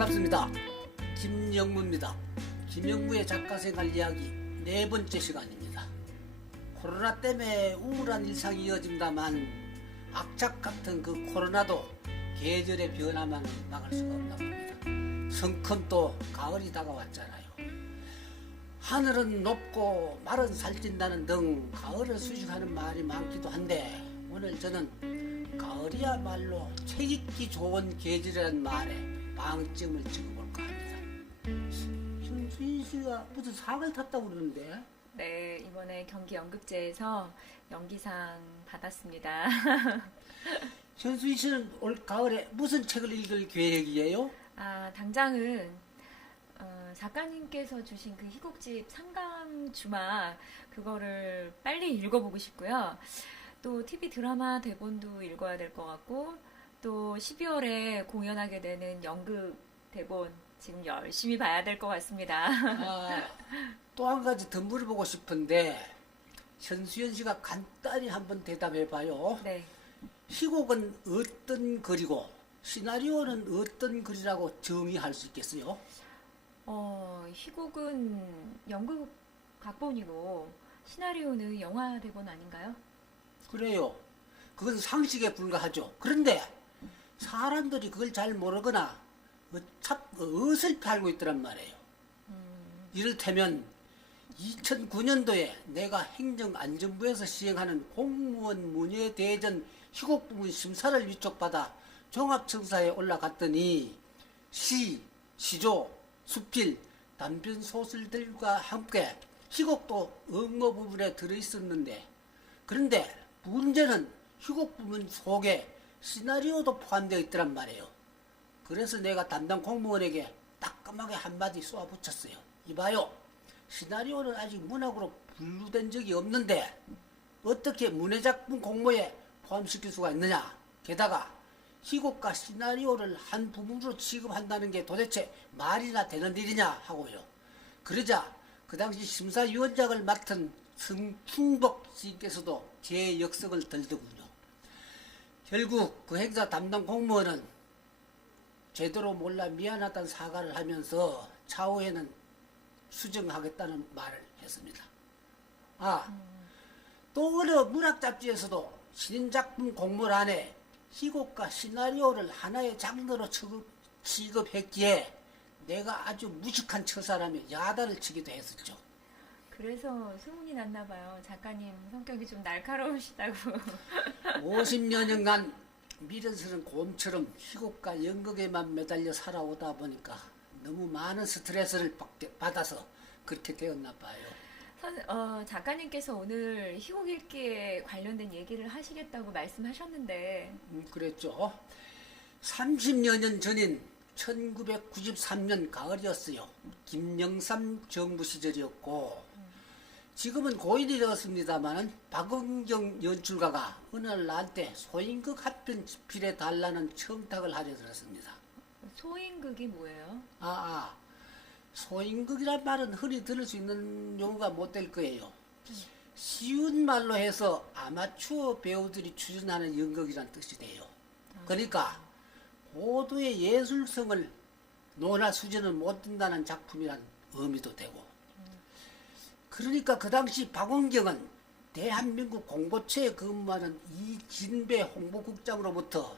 반갑습니다. 김영무입니다. 김영무의 작가생활 이야기 네 번째 시간입니다. 코로나 때문에 우울한 일상이 이어진다만 악착 같은 그 코로나도 계절의 변화만 막을 수가 없나 봅니다. 성큼 또 가을이 다가왔잖아요. 하늘은 높고 말은 살찐다는 등 가을을 수식하는 말이 많기도 한데 오늘 저는 가을이야말로 책 읽기 좋은 계절이라는 말에 방점을 찍어볼까 합니다. 현수인 씨가 무슨 상을 탔다고 그러는데? 네, 이번에 경기 연극제에서 연기상 받았습니다. 현수인 씨는 올 가을에 무슨 책을 읽을 계획이에요? 당장은 작가님께서 주신 그 희곡집 상강주막 그거를 빨리 읽어보고 싶고요. 또 TV 드라마 대본도 읽어야 될 것 같고 또 12월에 공연하게 되는 연극 대본 지금 열심히 봐야 될 것 같습니다. 또 한 가지 더 물어보고 싶은데 현수연 씨가 간단히 한번 대답해봐요. 네. 희곡은 어떤 글이고 시나리오는 어떤 글이라고 정의할 수 있겠어요? 희곡은 연극 각본이고 시나리오는 영화 대본 아닌가요? 그래요. 그건 상식에 불과하죠. 그런데 사람들이 그걸 잘 모르거나 어설프게 알고 있더란 말이에요. 이를테면 2009년도에 내가 행정안전부에서 시행하는 공무원 문예대전 희곡 부문 심사를 위촉받아 종합청사에 올라갔더니 시, 시조, 수필, 단편 소설들과 함께 희곡도 응모 부분에 들어있었는데 그런데 문제는 희곡 부분 속에 시나리오도 포함되어 있더란 말이에요. 그래서 내가 담당 공무원에게 따끔하게 한마디 쏘아붙였어요. 이봐요. 시나리오는 아직 문학으로 분류된 적이 없는데 어떻게 문예작품 공모에 포함시킬 수가 있느냐. 게다가 희곡과 시나리오를 한 부분으로 취급한다는 게 도대체 말이나 되는 일이냐 하고요. 그러자 그 당시 심사위원장을 맡은 성충복 씨께서도 제 역석을 들더군요. 결국 그 행사 담당 공무원은 제대로 몰라 미안하다는 사과를 하면서 차후에는 수정하겠다는 말을 했습니다. 또 어느 문학 잡지에서도 신인작품 공모란에 희곡과 시나리오를 하나의 장르로 취급했기에 내가 아주 무식한 처사라며 야단을 치기도 했었죠. 그래서 소문이 났나 봐요. 작가님 성격이 좀 날카로우시다고. 50여 년간 미련스러운 곰처럼 희곡과 연극에만 매달려 살아오다 보니까 너무 많은 스트레스를 받아서 그렇게 되었나 봐요. 작가님께서 오늘 희곡 읽기에 관련된 얘기를 하시겠다고 말씀하셨는데 그랬죠. 30여 년 전인 1993년 가을이었어요. 김영삼 정부 시절이었고 지금은 고인이 되었습니다만 박은경 연출가가 어느 날 나한테 소인극 합편 집필해 달라는 청탁을 하려 들었습니다. 소인극이 뭐예요? 소인극이란 말은 흔히 들을 수 있는 용어가 못 될 거예요. 쉬운 말로 해서 아마추어 배우들이 출연하는 연극이란 뜻이 돼요. 그러니까 고도의 예술성을 노나 수준을 못 둔다는 작품이란 의미도 되고 그러니까 그 당시 박원경은 대한민국 공보처에 근무하는 이진배 홍보국장으로부터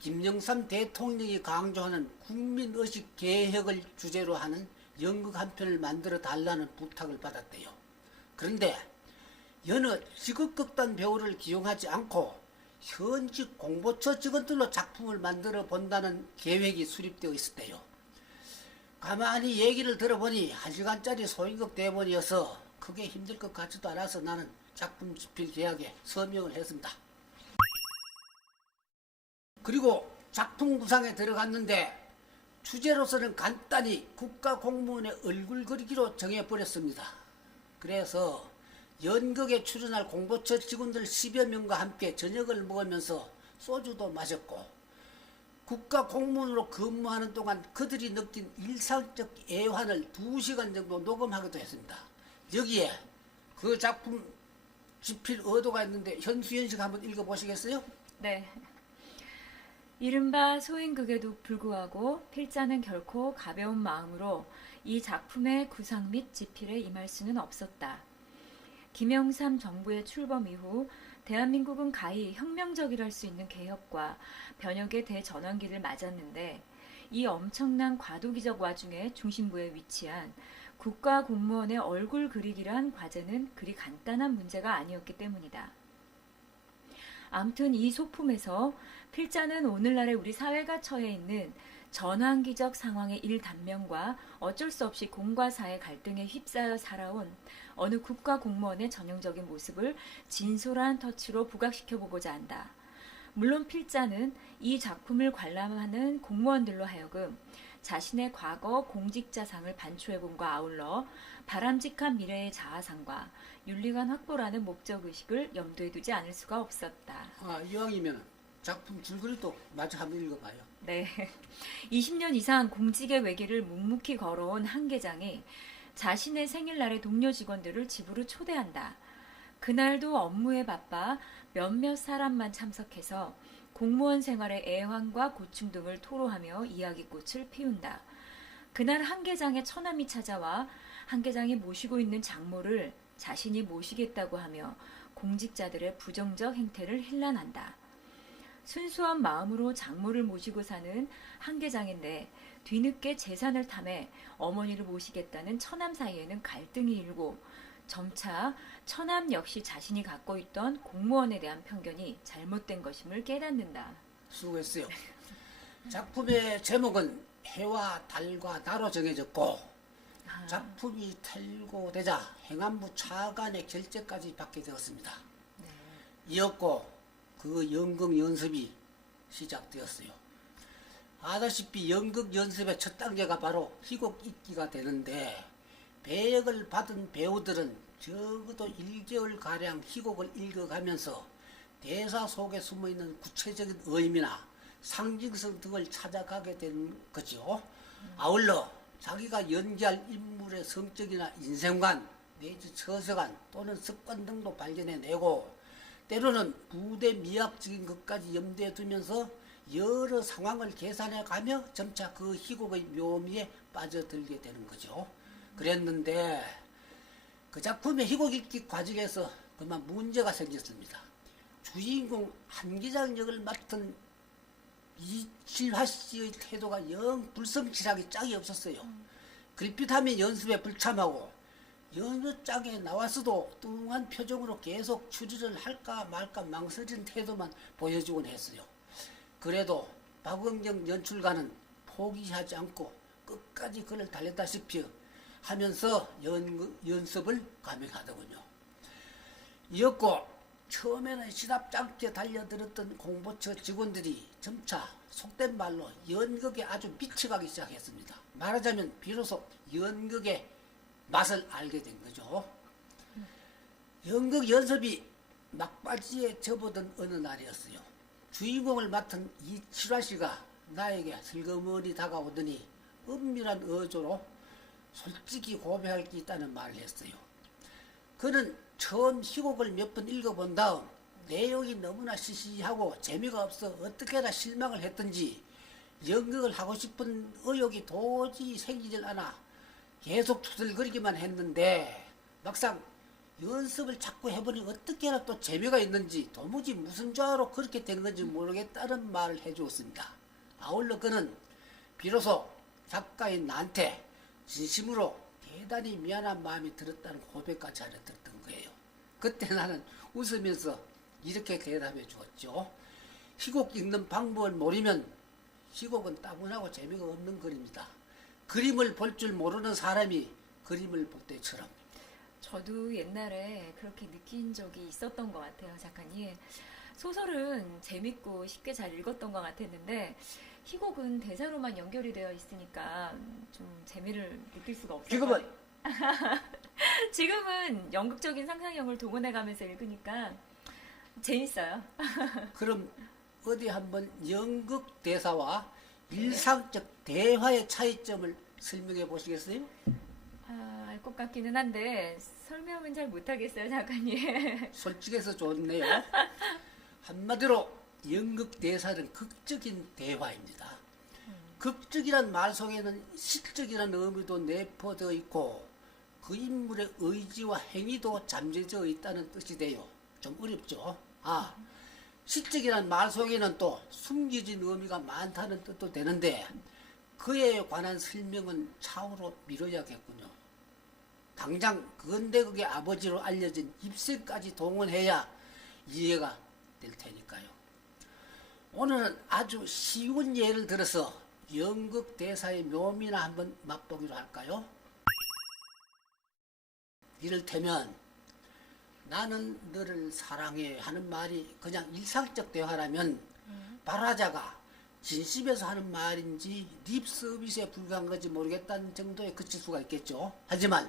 김영삼 대통령이 강조하는 국민의식 개혁을 주제로 하는 연극 한 편을 만들어 달라는 부탁을 받았대요. 그런데 여느 직업극단 배우를 기용하지 않고 현직 공보처 직원들로 작품을 만들어 본다는 계획이 수립되어 있었대요. 가만히 얘기를 들어보니 1시간짜리 소인극 대본이어서 크게 힘들 것 같지도 않아서 나는 작품 집필 계약에 서명을 했습니다. 그리고 작품 구상에 들어갔는데 주제로서는 간단히 국가공무원의 얼굴 그리기로 정해버렸습니다. 그래서 연극에 출연할 공보처 직원들 10여 명과 함께 저녁을 먹으면서 소주도 마셨고 국가공무원으로 근무하는 동안 그들이 느낀 일상적 애환을 2시간 정도 녹음하기도 했습니다. 여기에 그 작품 집필 의도가 있는데 현수연 씨가 한번 읽어보시겠어요? 네. 이른바 소인극에도 불구하고 필자는 결코 가벼운 마음으로 이 작품의 구상 및 집필에 임할 수는 없었다. 김영삼 정부의 출범 이후 대한민국은 가히 혁명적이랄 수 있는 개혁과 변혁의 대전환기를 맞았는데 이 엄청난 과도기적 와중에 중심부에 위치한 국가 공무원의 얼굴 그리기란 과제는 그리 간단한 문제가 아니었기 때문이다. 아무튼 이 소품에서 필자는 오늘날의 우리 사회가 처해 있는 전환기적 상황의 일단면과 어쩔 수 없이 공과 사의 갈등에 휩싸여 살아온 어느 국가 공무원의 전형적인 모습을 진솔한 터치로 부각시켜보고자 한다. 물론 필자는 이 작품을 관람하는 공무원들로 하여금 자신의 과거 공직자상을 반추해봄과 아울러 바람직한 미래의 자아상과 윤리관 확보라는 목적의식을 염두에 두지 않을 수가 없었다. 이왕이면 작품 줄거리도 마저 한번 읽어봐요. 네. 20년 이상 공직의 외길을 묵묵히 걸어온 한 계장이 자신의 생일날에 동료 직원들을 집으로 초대한다. 그날도 업무에 바빠 몇몇 사람만 참석해서 공무원 생활의 애환과 고충 등을 토로하며 이야기꽃을 피운다. 그날 한 계장의 처남이 찾아와 한 계장이 모시고 있는 장모를 자신이 모시겠다고 하며 공직자들의 부정적 행태를 힐난한다. 순수한 마음으로 장모를 모시고 사는 한 계장인데 뒤늦게 재산을 탐해 어머니를 모시겠다는 처남 사이에는 갈등이 일고 점차 처남 역시 자신이 갖고 있던 공무원에 대한 편견이 잘못된 것임을 깨닫는다. 수고했어요. 작품의 제목은 해와 달과 나로 정해졌고 작품이 탈고되자 행안부 차관의 결재까지 받게 되었습니다. 이었고 그 연극 연습이 시작되었어요. 아다시피 연극 연습의 첫 단계가 바로 희곡 읽기가 되는데 배역을 받은 배우들은 적어도 1개월가량 희곡을 읽어가면서 대사 속에 숨어있는 구체적인 의미나 상징성 등을 찾아가게 되는 거죠. 아울러 자기가 연기할 인물의 성격이나 인생관 내지 처세관 또는 습관 등도 발견해내고 때로는 무대 미학적인 것까지 염두에 두면서 여러 상황을 계산해가며 점차 그 희곡의 묘미에 빠져들게 되는 거죠. 그랬는데 그 작품의 희곡 읽기 과정에서 그만 문제가 생겼습니다. 주인공 한기장 역을 맡은 이칠화 씨의 태도가 영 불성실하기 짝이 없었어요. 그리핏하면 연습에 불참하고 연습장에 나왔어도 뚱한 표정으로 계속 추리를 할까 말까 망설이는 태도만 보여주곤 했어요. 그래도 박은경 연출가는 포기하지 않고 끝까지 그를 달랬다시피 하면서 연습을 감행하더군요. 이었고 처음에는 시답지 않게 달려들었던 공보처 직원들이 점차 속된 말로 연극에 아주 미쳐가기 시작했습니다. 말하자면 비로소 연극의 맛을 알게 된 거죠. 연극 연습이 막바지에 접어든 어느 날이었어요. 주인공을 맡은 이칠화 씨가 나에게 슬그머니 다가오더니 은밀한 어조로 솔직히 고백할 게 있다는 말을 했어요. 그는 처음 희곡을 몇 번 읽어본 다음 내용이 너무나 시시하고 재미가 없어 어떻게나 실망을 했던지 연극을 하고 싶은 의욕이 도저히 생기질 않아 계속 투덜거리기만 했는데 막상 연습을 자꾸 해보니 어떻게나 또 재미가 있는지 도무지 무슨 죄로 그렇게 된 건지 모르겠다는 말을 해주었습니다. 아울러 그는 비로소 작가인 나한테 진심으로 대단히 미안한 마음이 들었다는 고백까지 하려 들었던 거예요. 그때 나는 웃으면서 이렇게 대답해 주었죠. 희곡 읽는 방법을 모르면 희곡은 따분하고 재미가 없는 글입니다. 그림을 볼 줄 모르는 사람이 그림을 볼 때처럼. 저도 옛날에 그렇게 느낀 적이 있었던 것 같아요, 작가님. 소설은 재밌고 쉽게 잘 읽었던 것 같았는데 희곡은 대사로만 연결이 되어 있으니까 좀 재미를 느낄 수가 없어요. 지금은 연극적인 상상력을 동원해가면서 읽으니까 재밌어요. 그럼 어디 한번 연극 대사와 일상적 대화의 차이점을 설명해 보시겠어요? 알 것 같기는 한데 설명은 잘 못하겠어요, 작가님. 솔직해서 좋네요. 한마디로 연극 대사는 극적인 대화입니다. 극적이란 말 속에는 시적이라는 의미도 내포되어 있고 그 인물의 의지와 행위도 잠재되어 있다는 뜻이 돼요. 좀 어렵죠? 시적이란 말 속에는 또 숨겨진 의미가 많다는 뜻도 되는데 그에 관한 설명은 차후로 미뤄야겠군요. 당장 근대극의 아버지로 알려진 입센까지 동원해야 이해가 될 테니까요. 오늘은 아주 쉬운 예를 들어서 연극 대사의 묘미나 한번 맛보기로 할까요? 이를테면 나는 너를 사랑해 하는 말이 그냥 일상적 대화라면 발화자가 진심에서 하는 말인지 립 서비스에 불과한 건지 모르겠다는 정도에 그칠 수가 있겠죠. 하지만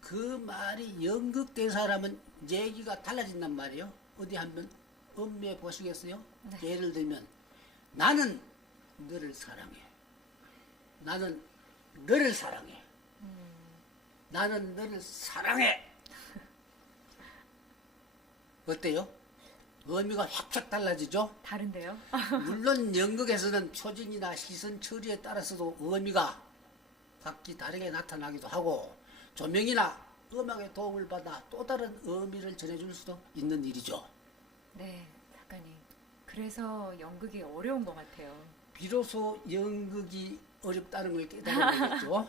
그 말이 연극 대사라면 얘기가 달라진단 말이에요. 어디 한번 음미해 보시겠어요? 네. 예를 들면 나는 너를 사랑해. 나는 너를 사랑해. 나는 너를 사랑해. 어때요? 의미가 확확 달라지죠? 다른데요? 물론 연극에서는 표정이나 시선 처리에 따라서도 의미가 각기 다르게 나타나기도 하고 조명이나 음악의 도움을 받아 또 다른 의미를 전해줄 수도 있는 일이죠. 네, 작가님. 그래서 연극이 어려운 것 같아요. 비로소 연극이 어렵다는 걸 깨달은 거겠죠.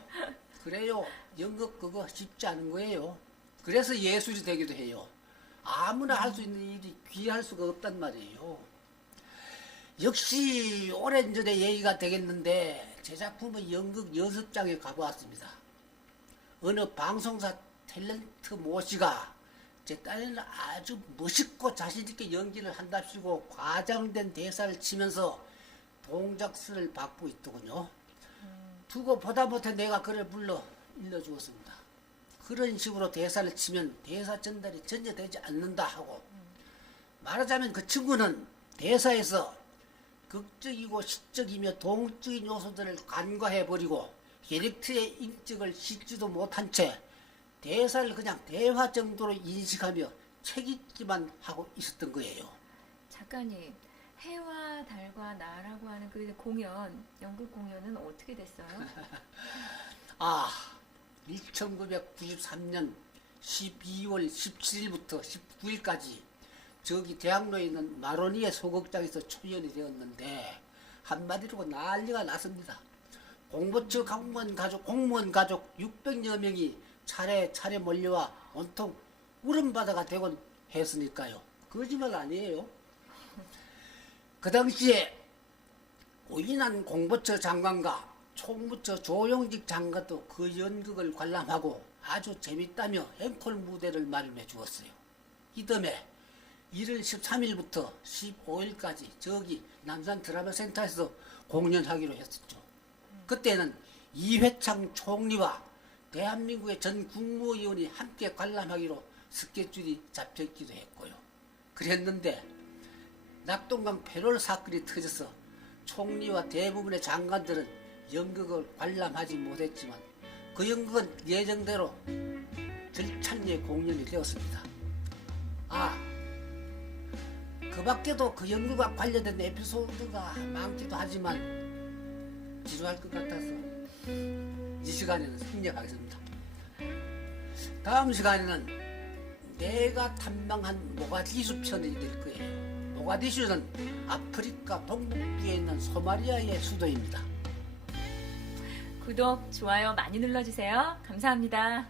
그래요. 연극 그거 쉽지 않은 거예요. 그래서 예술이 되기도 해요. 아무나 할 수 있는 일이 귀할 수가 없단 말이에요. 역시 오랜 전에 얘기가 되겠는데 제 작품은 연극 연습장에 가보았습니다. 어느 방송사 탤런트 모씨가 제 딸에는 아주 멋있고 자신있게 연기를 한답시고 과장된 대사를 치면서 동작스를 받고 있더군요. 두고 보다 못해 내가 그를 불러 일러주었습니다. 그런 식으로 대사를 치면 대사 전달이 전혀 되지 않는다 하고 말하자면 그 친구는 대사에서 극적이고 시적이며 동적인 요소들을 간과해버리고 캐릭터의 인격을 싣지도 못한 채 대사를 그냥 대화 정도로 인식하며 책 읽기만 하고 있었던 거예요. 작가님, 해와 달과 나라고 하는 그 공연, 연극 공연은 어떻게 됐어요? 1993년 12월 17일부터 19일까지 저기 대학로에 있는 마로니에 소극장에서 초연이 되었는데 한마디로 난리가 났습니다. 공보처 공무원 가족 600여 명이 차례차례 몰려와 온통 울음바다가 되곤 했으니까요. 거짓말 아니에요. 그 당시에 오인환 공보처 장관과 총무처 조용직 장관도 그 연극을 관람하고 아주 재밌다며 앵콜 무대를 마련해 주었어요. 이듬해 1월 13일부터 15일까지 저기 남산 드라마센터에서 공연하기로 했었죠. 그때는 이회창 총리와 대한민국의 전 국무위원이 함께 관람하기로 스케줄이 잡혀있기도 했고요. 그랬는데 낙동강 패롤 사건이 터져서 총리와 대부분의 장관들은 연극을 관람하지 못했지만 그 연극은 예정대로 절찬리에 공연이 되었습니다. 그 밖에도 그 연극과 관련된 에피소드가 많기도 하지만 지루할 것 같아서 이 시간에는 생략하겠습니다. 다음 시간에는 내가 탐방한 모가디슈 편이 될 거예요. 모가디슈는 아프리카 동북부에 있는 소마리아의 수도입니다. 구독, 좋아요 많이 눌러주세요. 감사합니다.